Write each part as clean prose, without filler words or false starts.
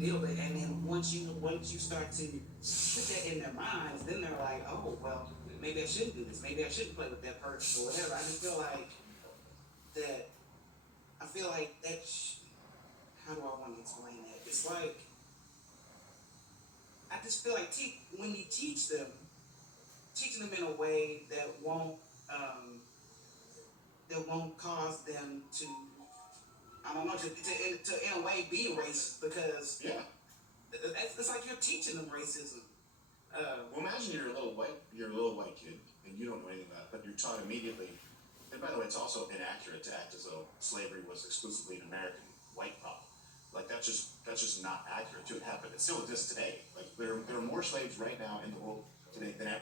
deal. But and then once you start to put that in their minds, then they're like, oh well, maybe I shouldn't do this. Maybe I shouldn't play with that person or whatever. I just feel like that. I feel like that. How do I want to explain that? It's like I just feel like when you teach them, teaching them in a way um, that won't cause them to, I don't know, to in a way be racist, because Yeah. it's like you're teaching them racism. Well, imagine you're a little white kid, and you don't know anything about it, but you're taught immediately. And by the way, it's also inaccurate to act as though slavery was exclusively an American white problem. Like that's just not accurate. Too, it happened. It still exists today. Like there are more slaves right now in the world today than ever.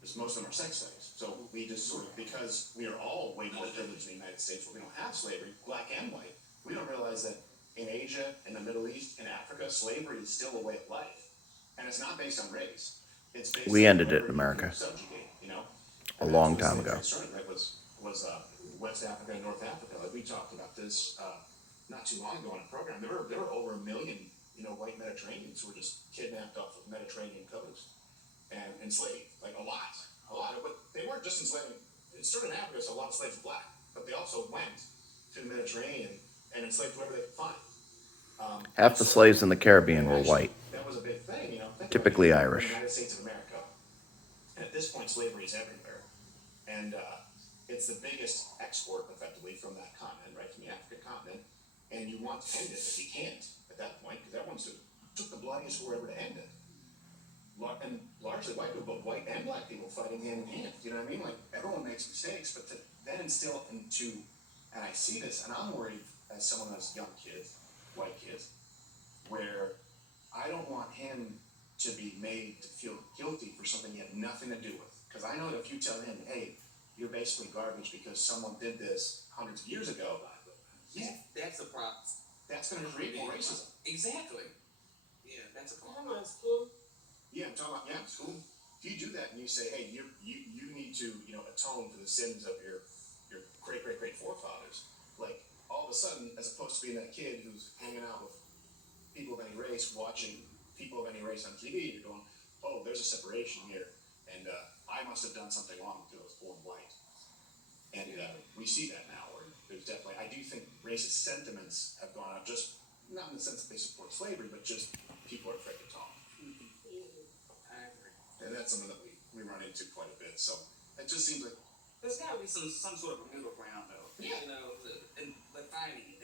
Because most of them are sex slaves. So we just sort of, because we are all way more privileged in the United States where we don't have slavery, black and white, we don't realize that in Asia, in the Middle East, in Africa, slavery is still a way of life. And it's not based on race. It's based We on ended it whoever in you can America subjugate, you know? a And that's long where time slave ago. trade started, right? Was West Africa and North Africa. Like we talked about this not too long ago in a program. There were over a million, white Mediterraneans who were just kidnapped off of Mediterranean coast and enslaved, like a lot. But they weren't just enslaving. It started in Africa, so a lot of slaves were black, but they also went to the Mediterranean and enslaved whoever they could find. And Half the so, slaves in the Caribbean and were actually, white, that was a big thing. Think about it. typically We're in the Irish. United States of America, and at this point, slavery is everywhere, and it's the biggest export, effectively, from that continent, right, from the African continent. And you want to end it, but you can't at that point because everyone's took the bloodiest war ever to end it, and largely white people, but white and black people fighting hand in hand. You know what I mean? Like everyone makes mistakes, but to then instill into, and I see this, and I'm worried as someone who has young kids, white kids, where I don't want him to be made to feel guilty for something he had nothing to do with. Because I know that if you tell him, hey, you're basically garbage because someone did this hundreds of years ago, Yeah, that's a problem. that's going to create more racism. Exactly. Yeah, that's a problem. Yeah, I'm talking about, yeah, school. If you do that and you say, hey, you need to, atone for the sins of your great great great forefathers, like all of a sudden, as opposed to being that kid who's hanging out with people of any race, watching people of any race on TV, you're going, oh, there's a separation here, and I must have done something wrong because I was born white. And we see that now, where there's definitely, I do think racist sentiments have gone up, just not in the sense that they support slavery, but just people are afraid to talk. I agree. And that's something that we run into quite a bit. So it just seems like, There's got to be some sort of a middle ground, though. Yeah. But finding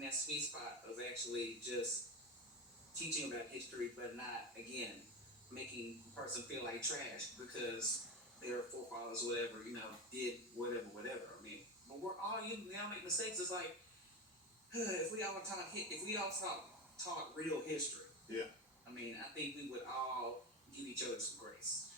that sweet spot of actually just teaching about history, but not again making a person feel like trash because their forefathers, whatever, did whatever. I mean, but we all make mistakes. It's like if we all taught real history. yeah, I mean, I think we would all give each other some grace.